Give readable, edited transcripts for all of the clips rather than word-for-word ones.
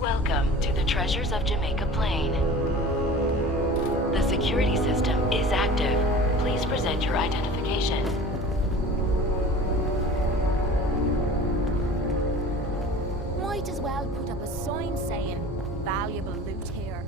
Welcome to the Treasures of Jamaica Plain. The security system is active. Please present your identification. Might as well put up a sign saying, valuable loot here.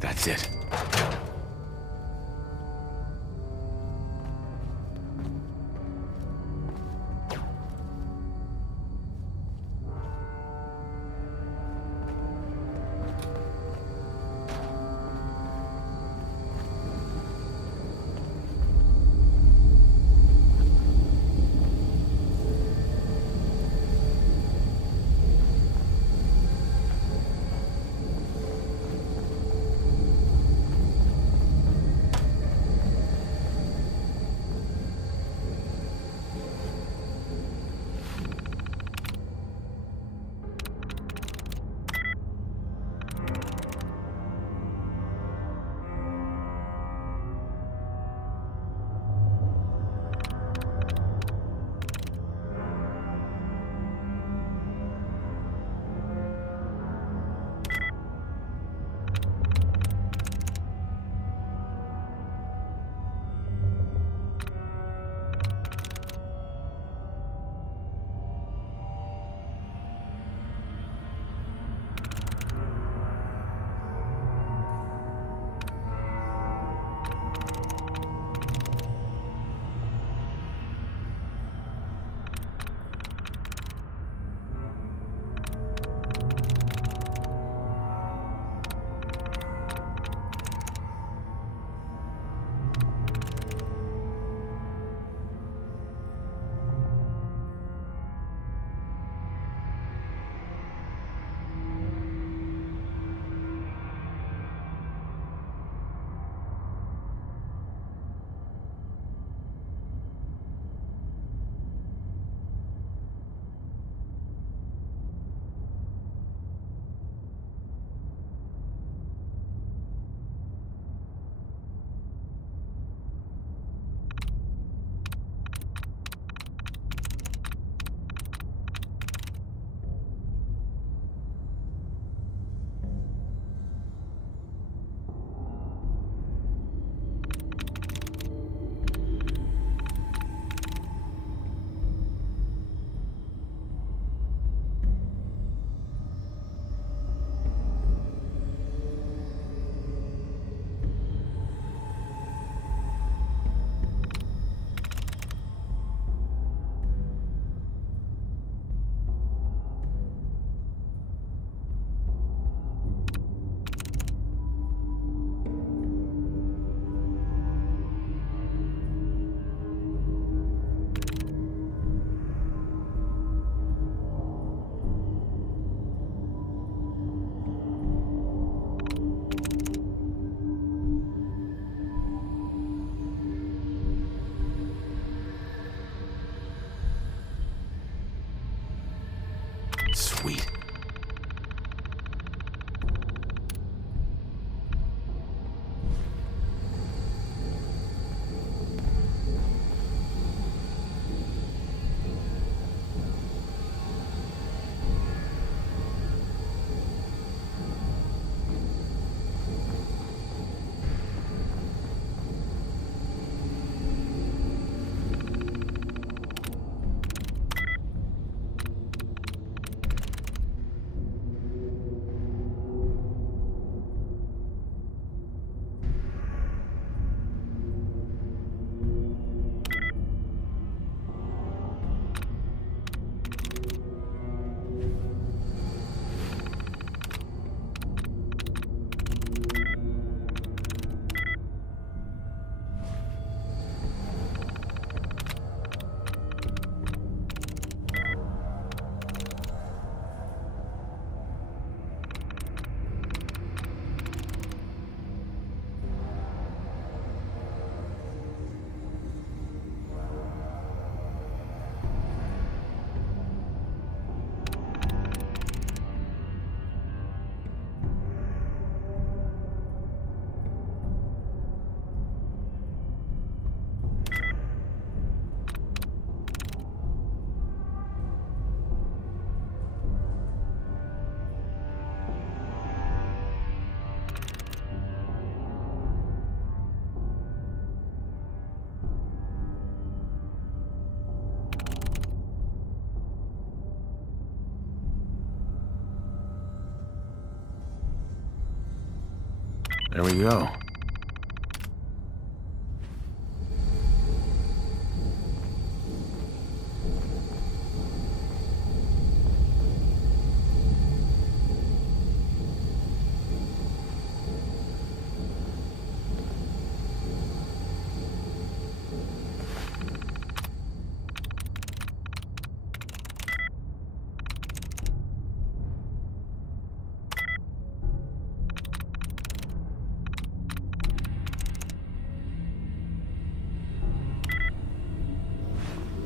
That's it. Sweet. There we go.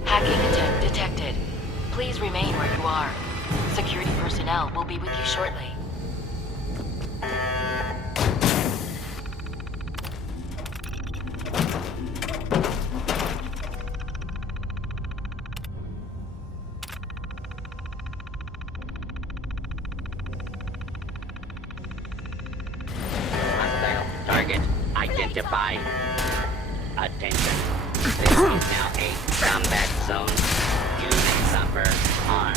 Hacking attempt detected. Please remain where you are. Security personnel will be with you shortly. Hostile target identified. Attention. This is now a combat zone. You may suffer harm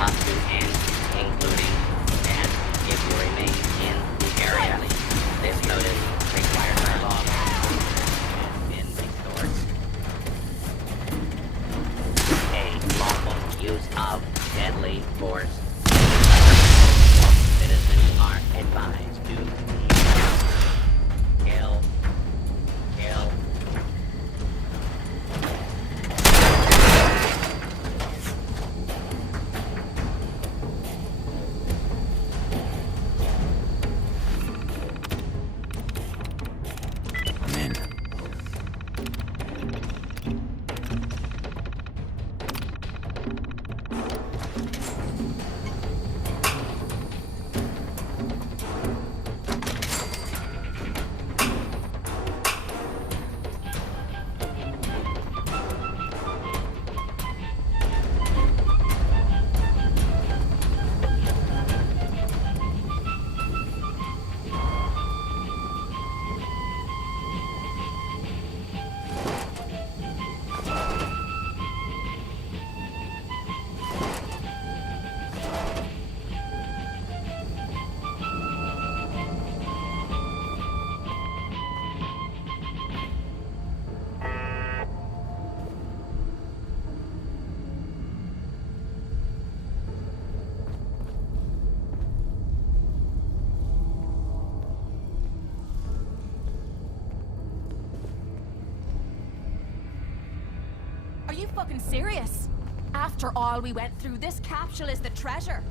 up to and including death if you remain in the area. This notice required by law has been restored. A lawful use of deadly force. Citizens are advised to kill. I'm in. Are you fucking serious? After all we went through, this capsule is the treasure.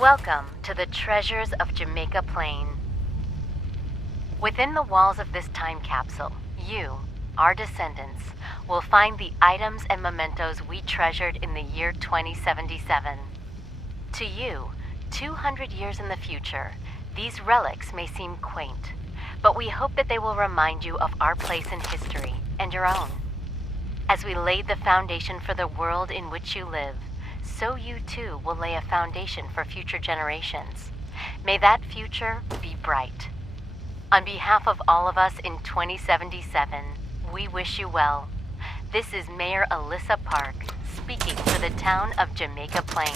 Welcome to the Treasures of Jamaica Plain. Within the walls of this time capsule, you, our descendants, will find the items and mementos we treasured in the year 2077. To you, 200 years in the future, these relics may seem quaint, but we hope that they will remind you of our place in history and your own. As we laid the foundation for the world in which you live, so you too will lay a foundation for future generations. May that future be bright. On behalf of all of us in 2077, we wish you well. This is Mayor Alyssa Park, speaking for the town of Jamaica Plain.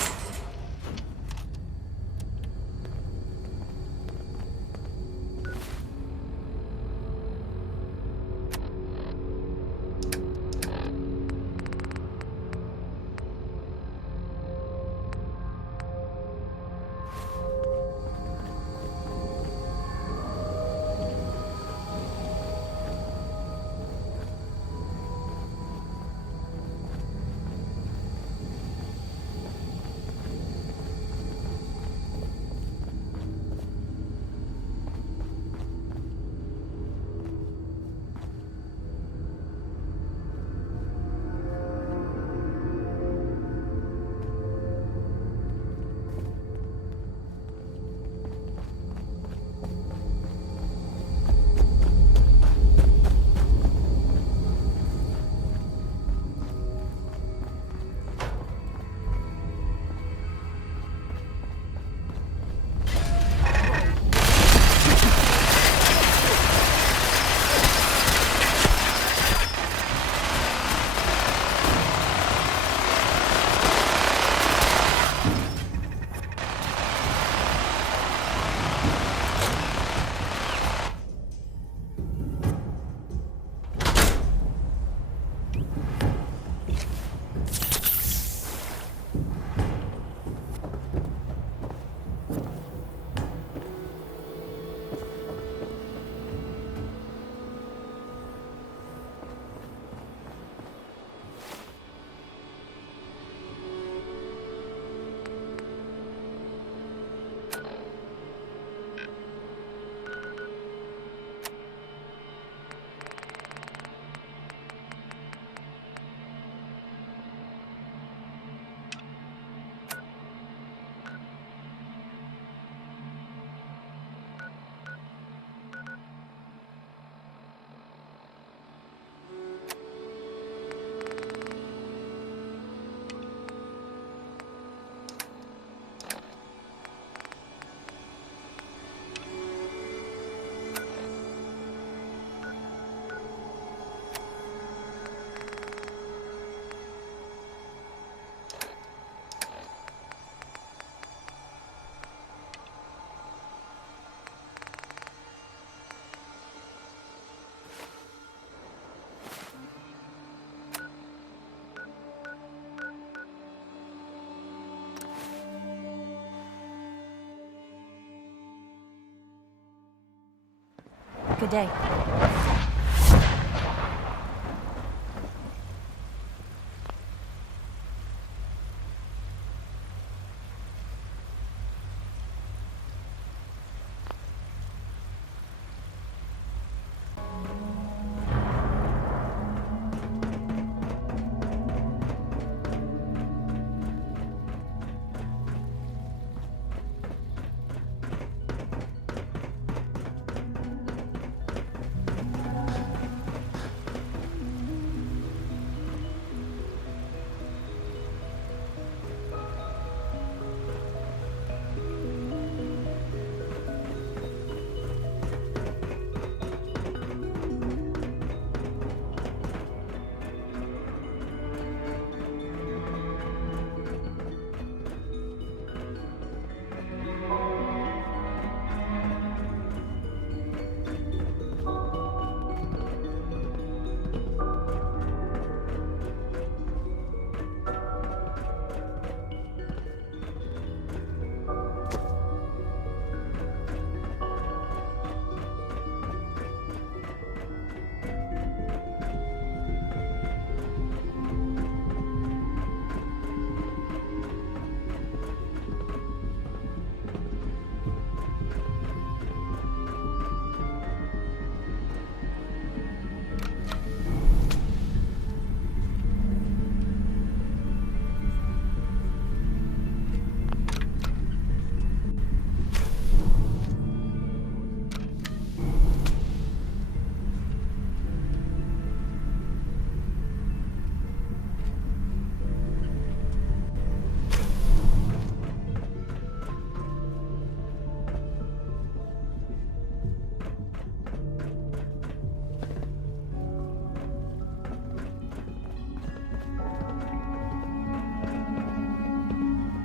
Good day.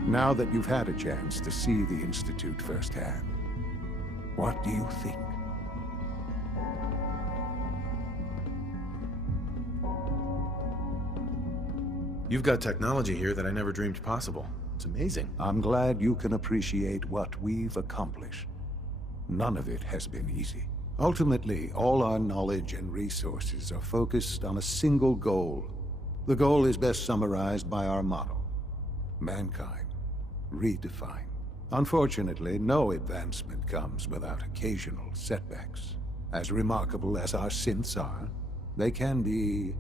Now that you've had a chance to see the Institute firsthand, what do you think? You've got technology here that I never dreamed possible. It's amazing. I'm glad you can appreciate what we've accomplished. None of it has been easy. Ultimately, all our knowledge and resources are focused on a single goal. The goal is best summarized by our motto: mankind redefined. Unfortunately, no advancement comes without occasional setbacks. As remarkable as our synths are, they can be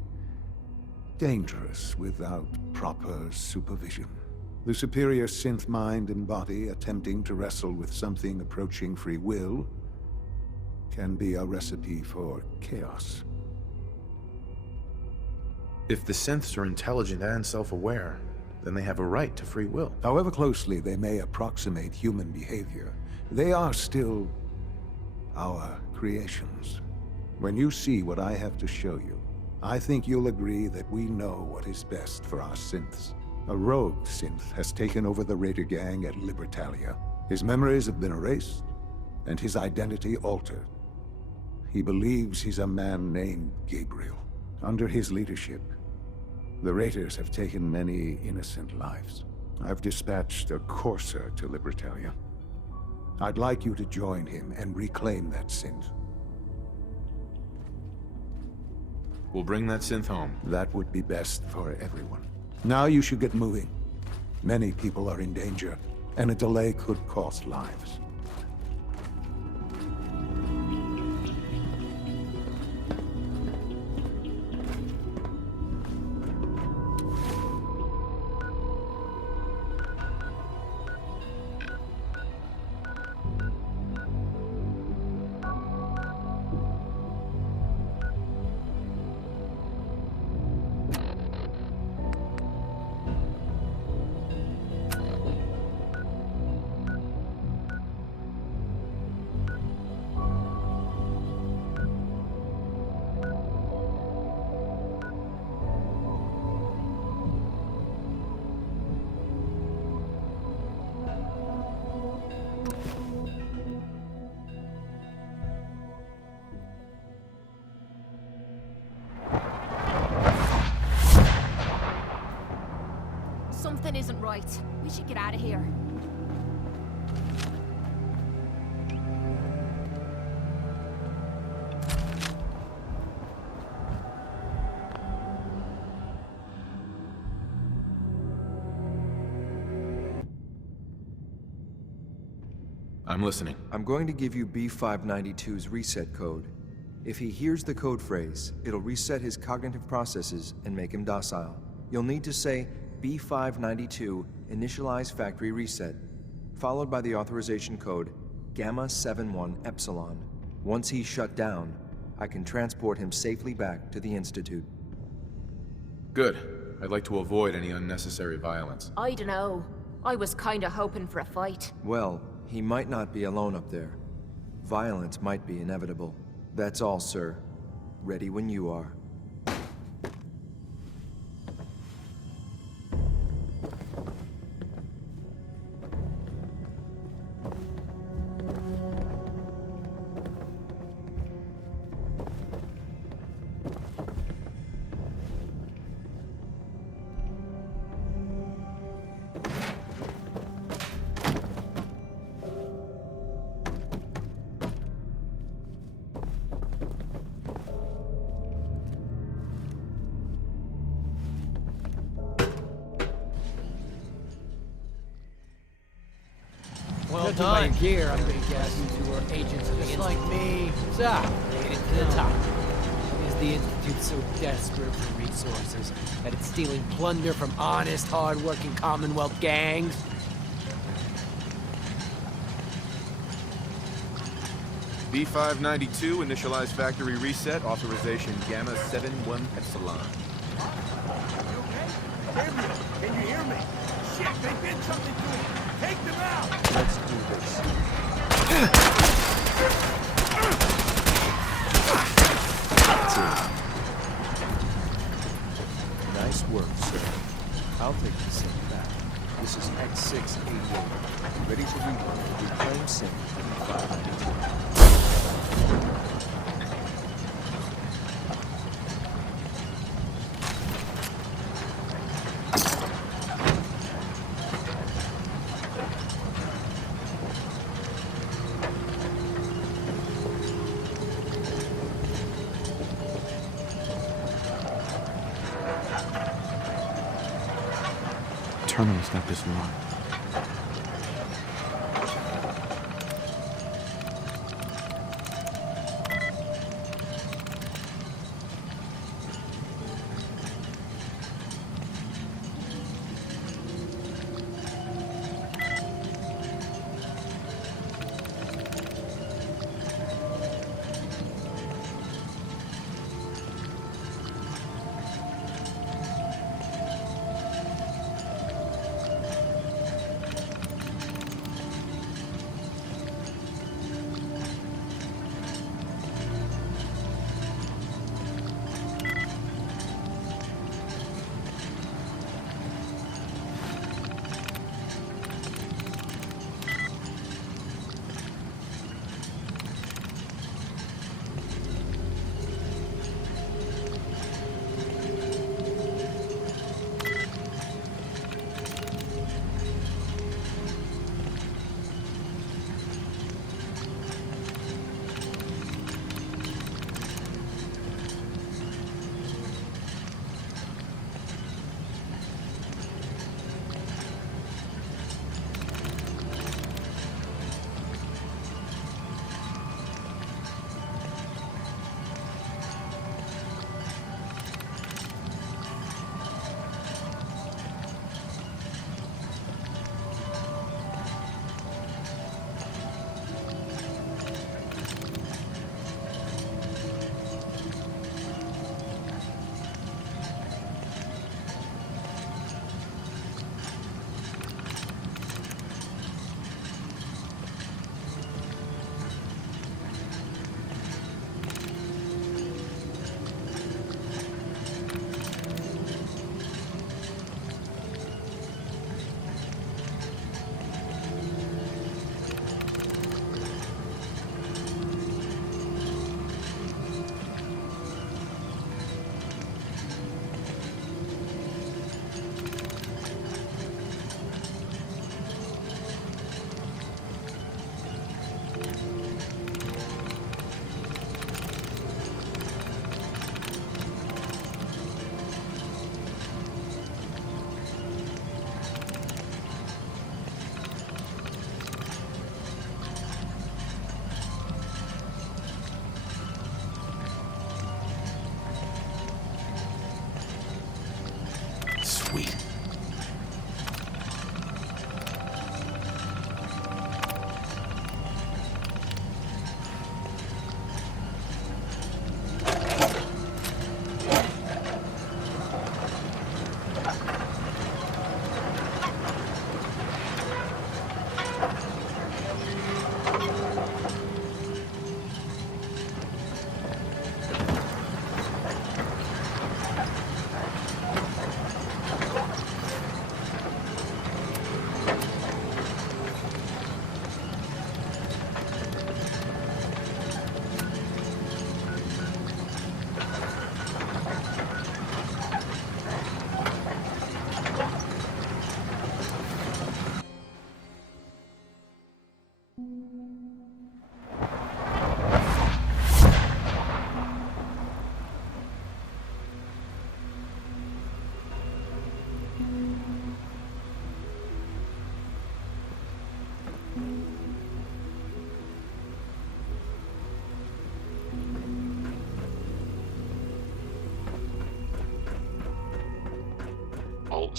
dangerous without proper supervision. The superior synth mind and body attempting to wrestle with something approaching free will can be a recipe for chaos. If the synths are intelligent and self-aware, then they have a right to free will. However closely they may approximate human behavior, they are still our creations. When you see what I have to show you, I think you'll agree that we know what is best for our synths. A rogue synth has taken over the Raider gang at Libertalia. His memories have been erased, and his identity altered. He believes he's a man named Gabriel. Under his leadership, the Raiders have taken many innocent lives. I've dispatched a courser to Libertalia. I'd like you to join him and reclaim that synth. We'll bring that synth home. That would be best for everyone. Now you should get moving. Many people are in danger, and a delay could cost lives. Something isn't right. We should get out of here. I'm listening. I'm going to give you B592's reset code. If he hears the code phrase, it'll reset his cognitive processes and make him docile. You'll need to say B592 initialize factory reset, followed by the authorization code Gamma 71 Epsilon. Once he's shut down, I can transport him safely back to the Institute. Good. I'd like to avoid any unnecessary violence. I dunno. I was kinda hoping for a fight. Well, he might not be alone up there. Violence might be inevitable. That's all, sir. Ready when you are. Well done. Gear, I'm gonna guess you two are agents of the Institute. Like me. So, made it to the top. Is the Institute so desperate for resources that it's stealing plunder from honest, hard-working Commonwealth gangs? B592, initialize factory reset, authorization Gamma 71 Epsilon. Can you hear me? Shit, they did something to me. Take them out. Let's do this. That's it. Nice work, sir. I'll take the same back. This is X688. Ready to reclaim sync in 592. Terminal's got this locked.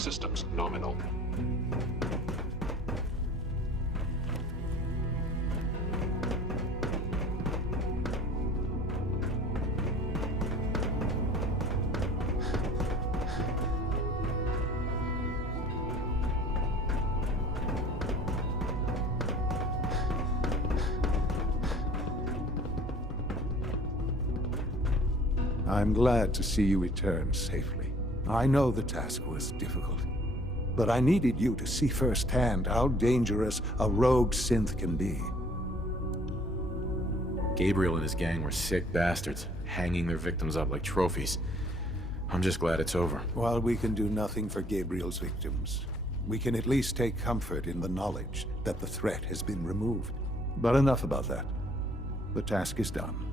Systems nominal. I'm glad to see you return safely. I know the task was difficult, but I needed you to see firsthand how dangerous a rogue synth can be. Gabriel and his gang were sick bastards, hanging their victims up like trophies. I'm just glad it's over. While we can do nothing for Gabriel's victims, we can at least take comfort in the knowledge that the threat has been removed. But enough about that. The task is done.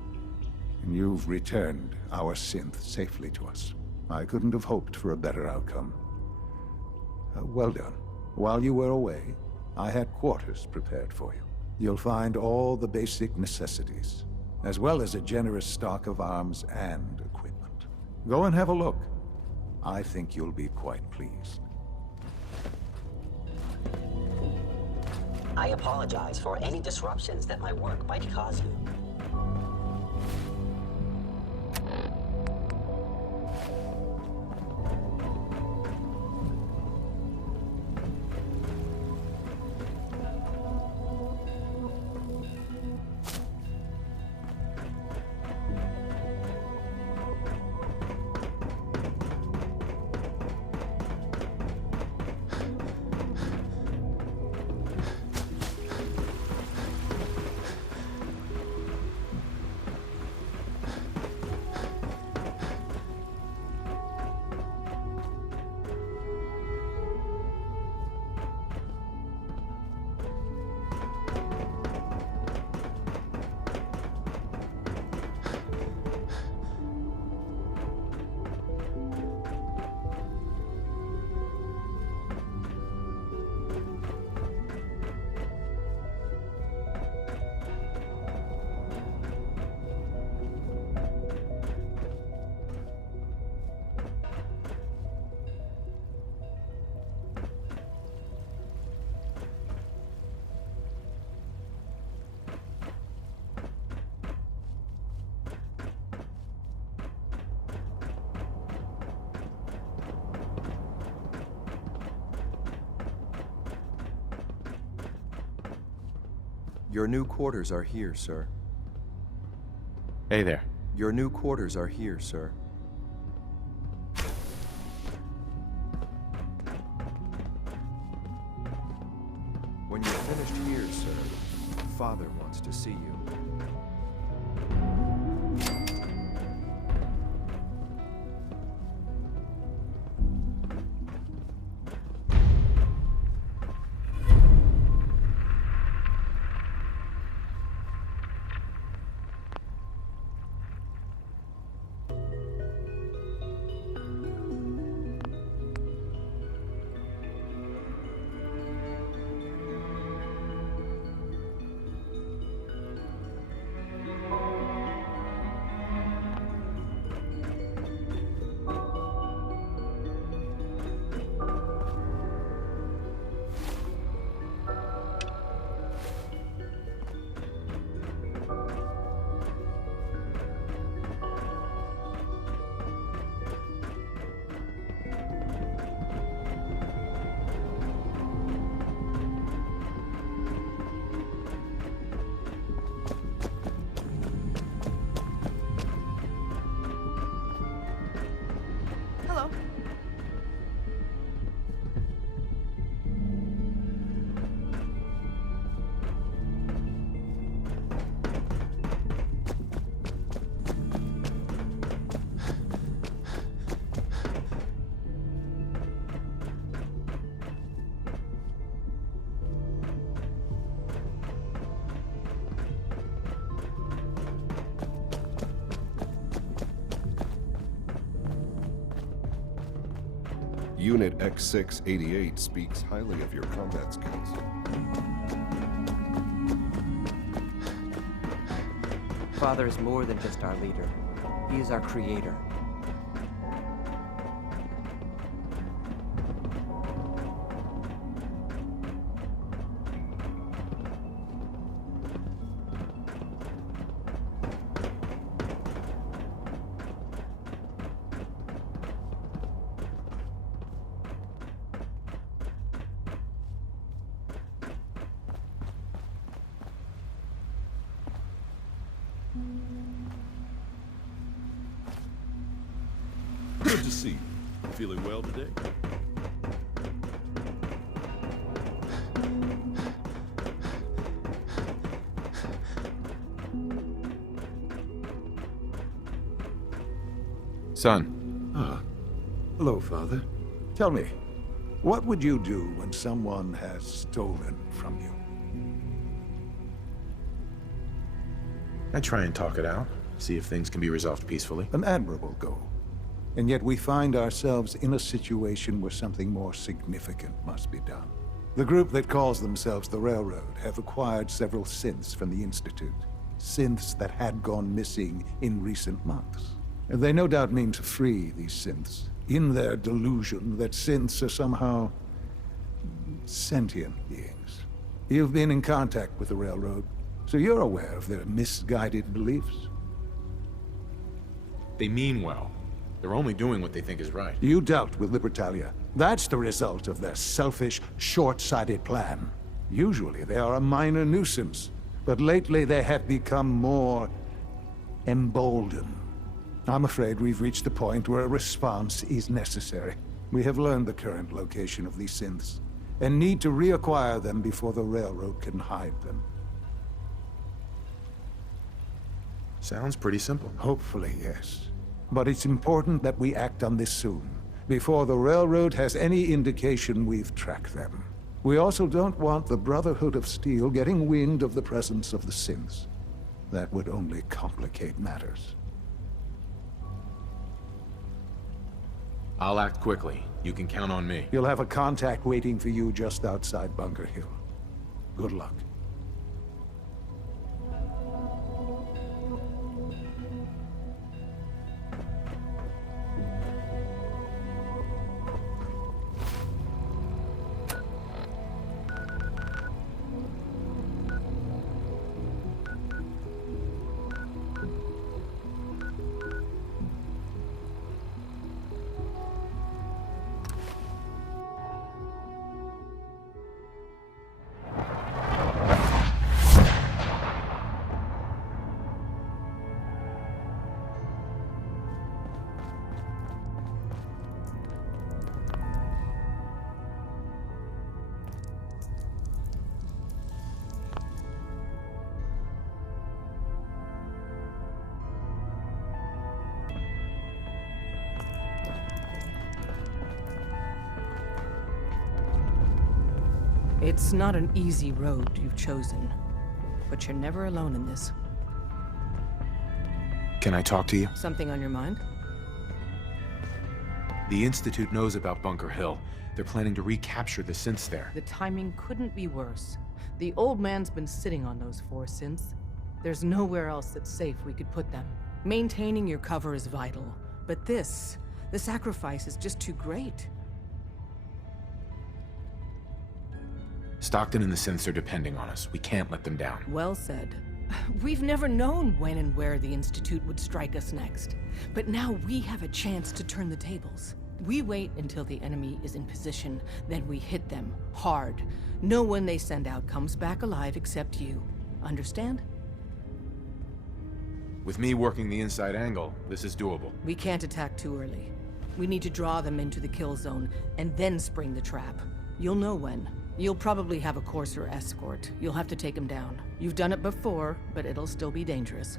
And you've returned our synth safely to us. I couldn't have hoped for a better outcome. Well done. While you were away, I had quarters prepared for you. You'll find all the basic necessities, as well as a generous stock of arms and equipment. Go and have a look. I think you'll be quite pleased. I apologize for any disruptions that my work might cause you. Your new quarters are here, sir. Hey there. Your new quarters are here, sir. When you're finished here, sir, Father wants to see you. Unit X688 speaks highly of your combat skills. Father is more than just our leader. He is our creator. Good to see you. Feeling well today? Son. Ah. Hello, Father. Tell me, what would you do when someone has stolen from you? I try and talk it out, see if things can be resolved peacefully. An admirable goal. And yet we find ourselves in a situation where something more significant must be done. The group that calls themselves the Railroad have acquired several synths from the Institute. Synths that had gone missing in recent months. And they no doubt mean to free these synths, in their delusion that synths are somehow sentient beings. You've been in contact with the Railroad, so you're aware of their misguided beliefs. They mean well. They're only doing what they think is right. You dealt with Libertalia. That's the result of their selfish, short-sighted plan. Usually they are a minor nuisance, but lately they have become more emboldened. I'm afraid we've reached the point where a response is necessary. We have learned the current location of these synths, and need to reacquire them before the Railroad can hide them. Sounds pretty simple. Hopefully, yes. But it's important that we act on this soon, before the Railroad has any indication we've tracked them. We also don't want the Brotherhood of Steel getting wind of the presence of the synths. That would only complicate matters. I'll act quickly. You can count on me. You'll have a contact waiting for you just outside Bunker Hill. Good luck. It's not an easy road you've chosen, but you're never alone in this. Can I talk to you? Something on your mind? The Institute knows about Bunker Hill. They're planning to recapture the synths there. The timing couldn't be worse. The old man's been sitting on those 4 synths. There's nowhere else that's safe we could put them. Maintaining your cover is vital, but the sacrifice is just too great. Stockton and the synths are depending on us. We can't let them down. Well said. We've never known when and where the Institute would strike us next. But now we have a chance to turn the tables. We wait until the enemy is in position, then we hit them hard. No one they send out comes back alive except you. Understand? With me working the inside angle, this is doable. We can't attack too early. We need to draw them into the kill zone, and then spring the trap. You'll know when. You'll probably have a Courser escort. You'll have to take him down. You've done it before, but it'll still be dangerous.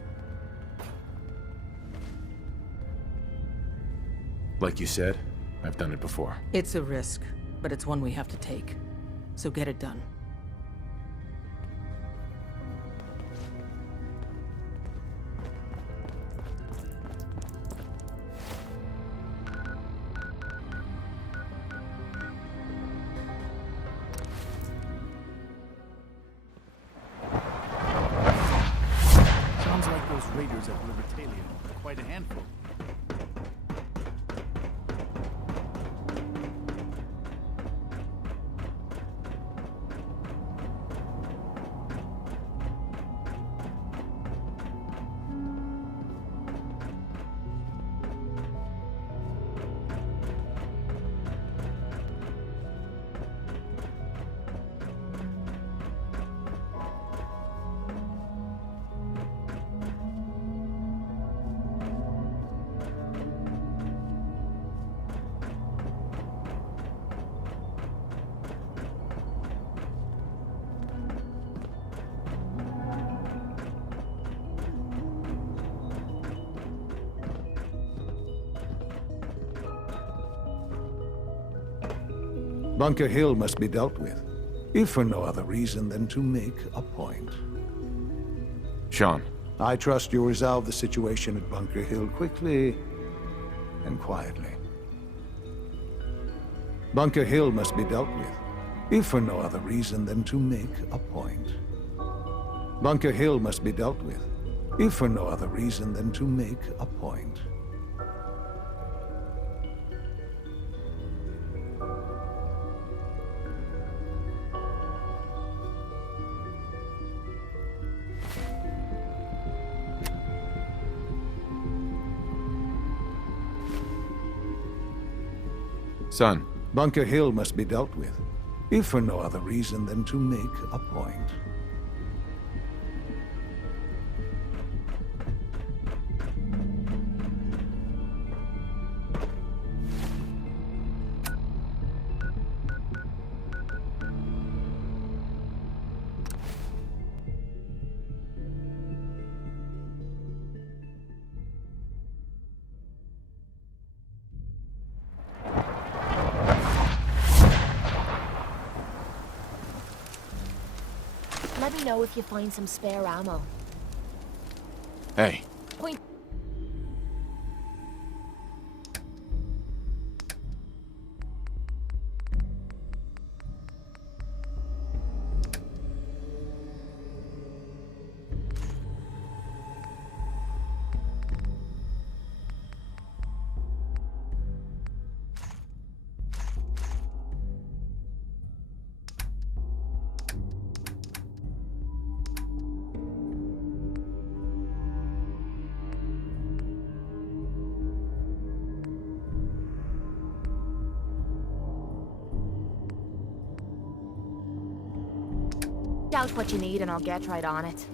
Like you said, I've done it before. It's a risk, but it's one we have to take. So get it done. Raiders of Libertalia are quite a handful. Bunker Hill must be dealt with, if for no other reason than to make a point. Sean. I trust you'll resolve the situation at Bunker Hill quickly and quietly. Bunker Hill must be dealt with, if for no other reason than to make a point. Bunker Hill must be dealt with, if for no other reason than to make a point. Son. Bunker Hill must be dealt with, if for no other reason than to make a point. Let me know if you find some spare ammo. Hey. Point. Out what you need and I'll get right on it.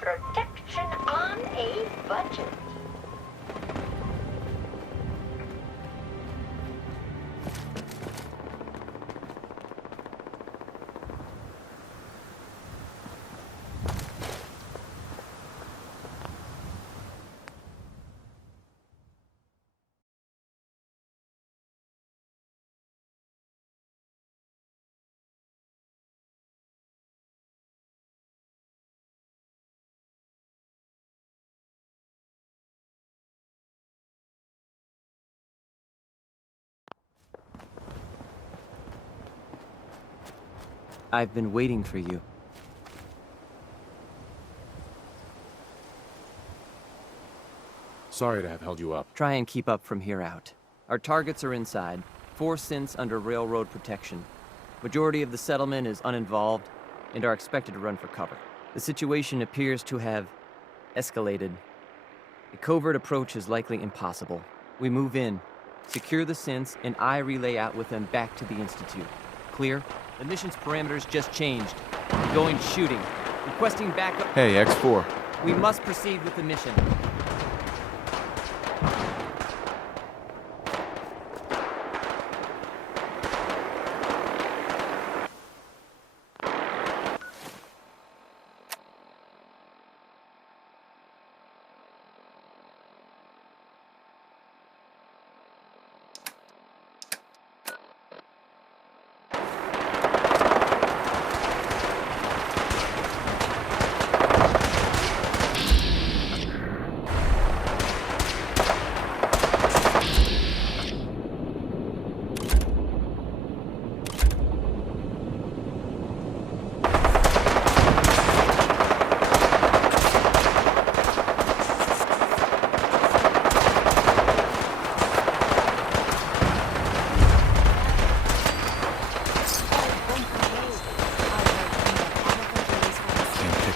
Protection on a budget. I've been waiting for you. Sorry to have held you up. Try and keep up from here out. Our targets are inside, 4 synths under railroad protection. Majority of the settlement is uninvolved and are expected to run for cover. The situation appears to have escalated. A covert approach is likely impossible. We move in, secure the synths, and I relay out with them back to the Institute. Clear? The mission's parameters just changed. Going shooting. Requesting backup. Hey, X4. We must proceed with the mission.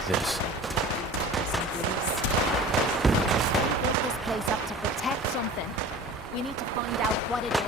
this? We built this place up to protect something. We need to find out what it is.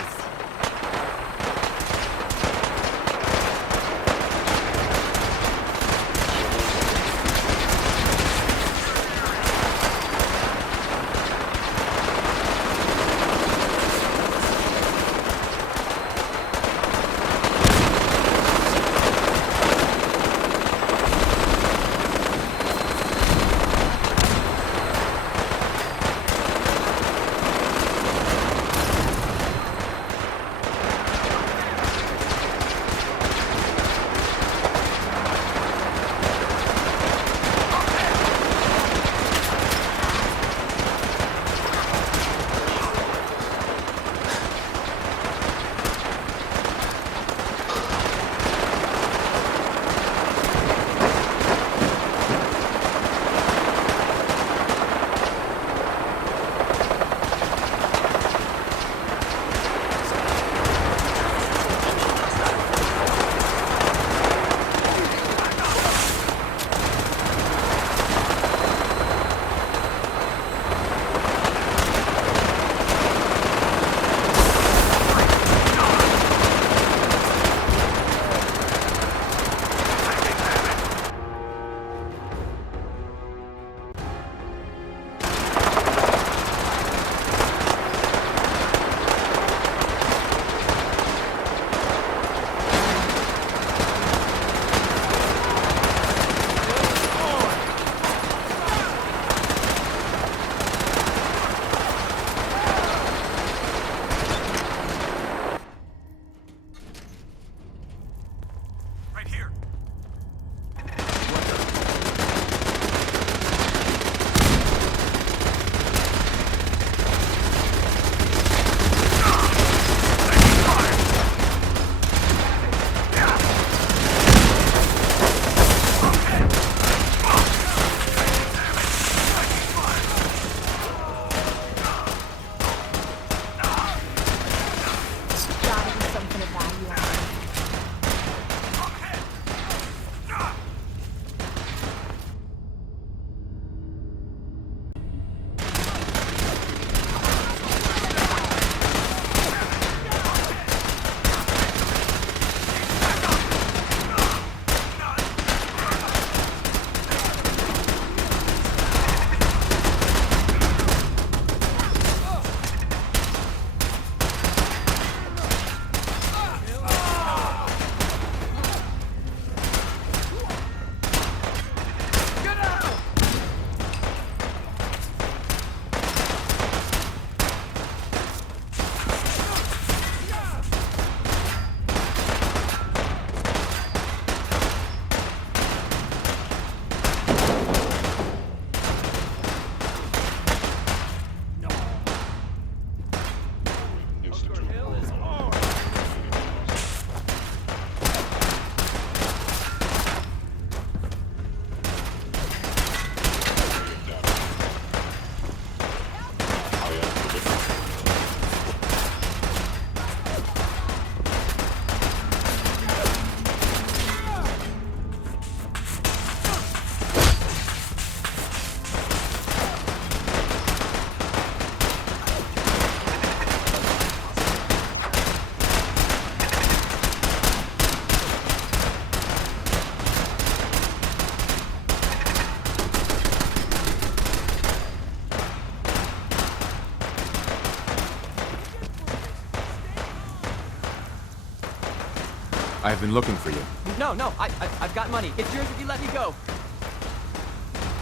I've been looking for you. No, I've got money. It's yours if you let me go.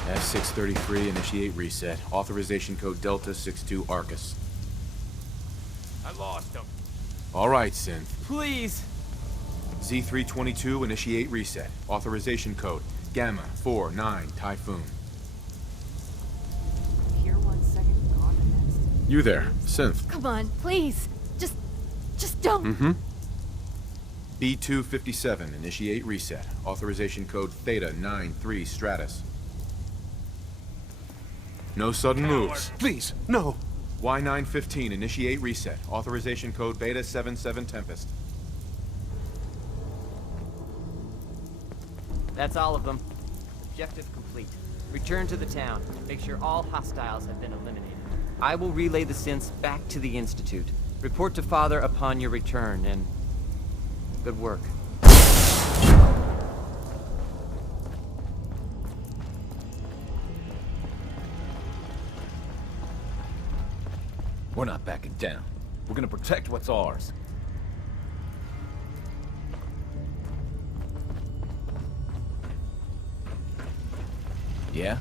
S633, initiate reset. Authorization code Delta 62 Arcus. I lost him. All right, Synth. Please. Z322, initiate reset. Authorization code Gamma 49 Typhoon. Here 1 second, gone the next. You there, Synth. Come on, please. Just don't. Mm-hmm. B257, initiate reset. Authorization code Theta 93 Stratus. No sudden moves. Please, no. Y915, initiate reset. Authorization code Beta 77 Tempest. That's all of them. Objective complete. Return to the town. Make sure all hostiles have been eliminated. I will relay the synths back to the Institute. Report to Father upon your return, and good work. We're not backing down. We're gonna protect what's ours. Yeah?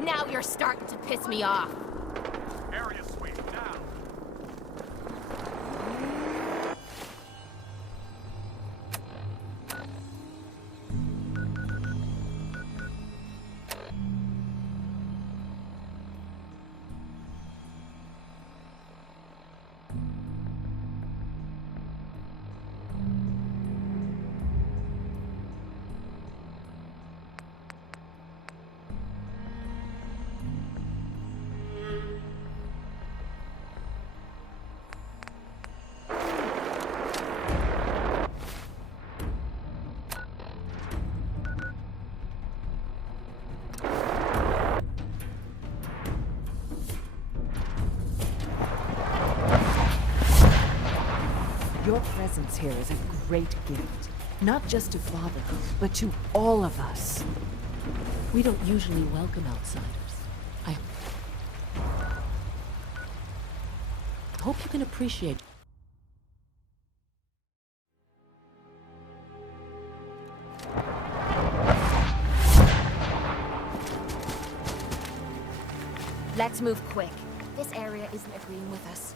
Now you're starting to piss me off. Area sweep now. Your presence here is a great gift. Not just to Father, but to all of us. We don't usually welcome outsiders. I hope you can appreciate. Let's move quick. This area isn't agreeing with us.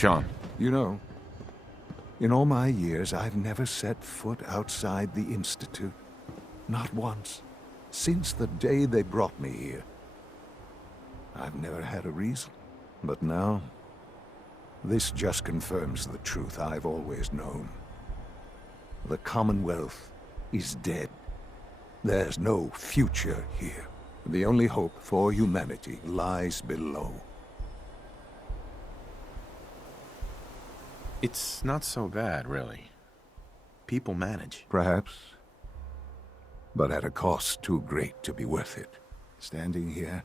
Sean. You know, in all my years, I've never set foot outside the Institute. Not once. Since the day they brought me here. I've never had a reason. But now, this just confirms the truth I've always known. The Commonwealth is dead. There's no future here. The only hope for humanity lies below. It's not so bad, really. People manage. Perhaps. But at a cost too great to be worth it. Standing here,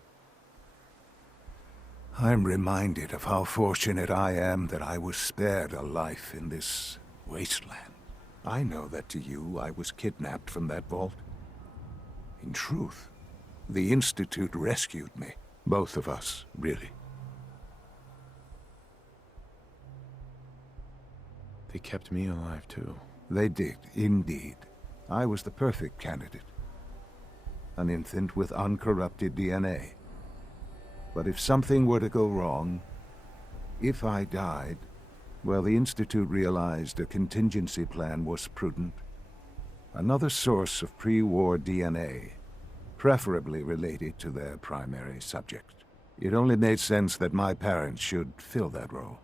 I'm reminded of how fortunate I am that I was spared a life in this wasteland. I know that to you, I was kidnapped from that vault. In truth, the Institute rescued me. Both of us, really. They kept me alive, too. They did, indeed. I was the perfect candidate. An infant with uncorrupted DNA. But if something were to go wrong, if I died, well, the Institute realized a contingency plan was prudent. Another source of pre-war DNA, preferably related to their primary subject. It only made sense that my parents should fill that role.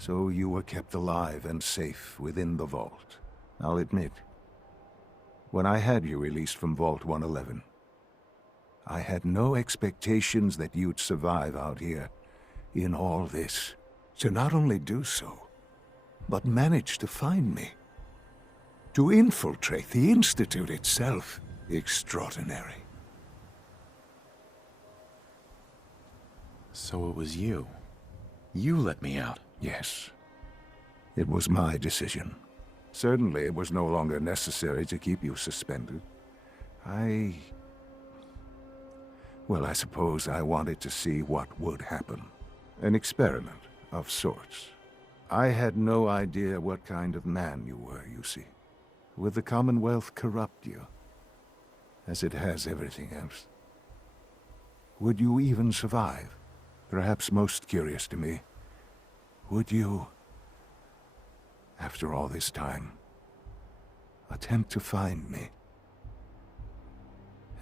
So you were kept alive and safe within the vault. I'll admit, when I had you released from Vault 111, I had no expectations that you'd survive out here in all this. To not only do so, but manage to find me. To infiltrate the Institute itself. Extraordinary. So it was you. You let me out. Yes. It was my decision. Certainly it was no longer necessary to keep you suspended. Well, I suppose I wanted to see what would happen. An experiment of sorts. I had no idea what kind of man you were, you see. Would the Commonwealth corrupt you? As it has everything else? Would you even survive? Perhaps most curious to me, would you, after all this time, attempt to find me?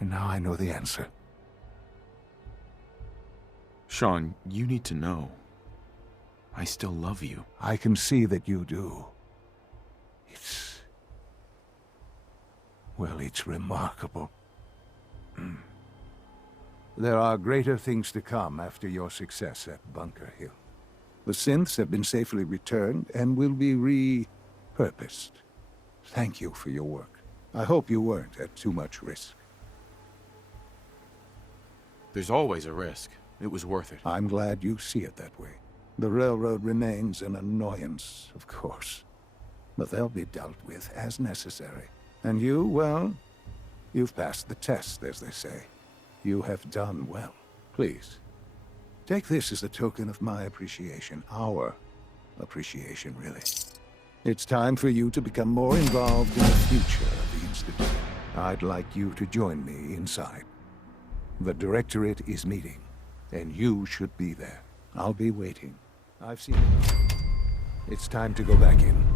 And now I know the answer. Sean, you need to know. I still love you. I can see that you do. Well, it's remarkable. There are greater things to come after your success at Bunker Hill. The synths have been safely returned and will be repurposed. Thank you for your work. I hope you weren't at too much risk. There's always a risk. It was worth it. I'm glad you see it that way. The railroad remains an annoyance, of course. But they'll be dealt with as necessary. And you, well, you've passed the test, as they say. You have done well. Please, take this as a token of my appreciation. Our appreciation, really. It's time for you to become more involved in the future of the Institute. I'd like you to join me inside. The Directorate is meeting, and you should be there. I'll be waiting. I've seen enough. It's time to go back in.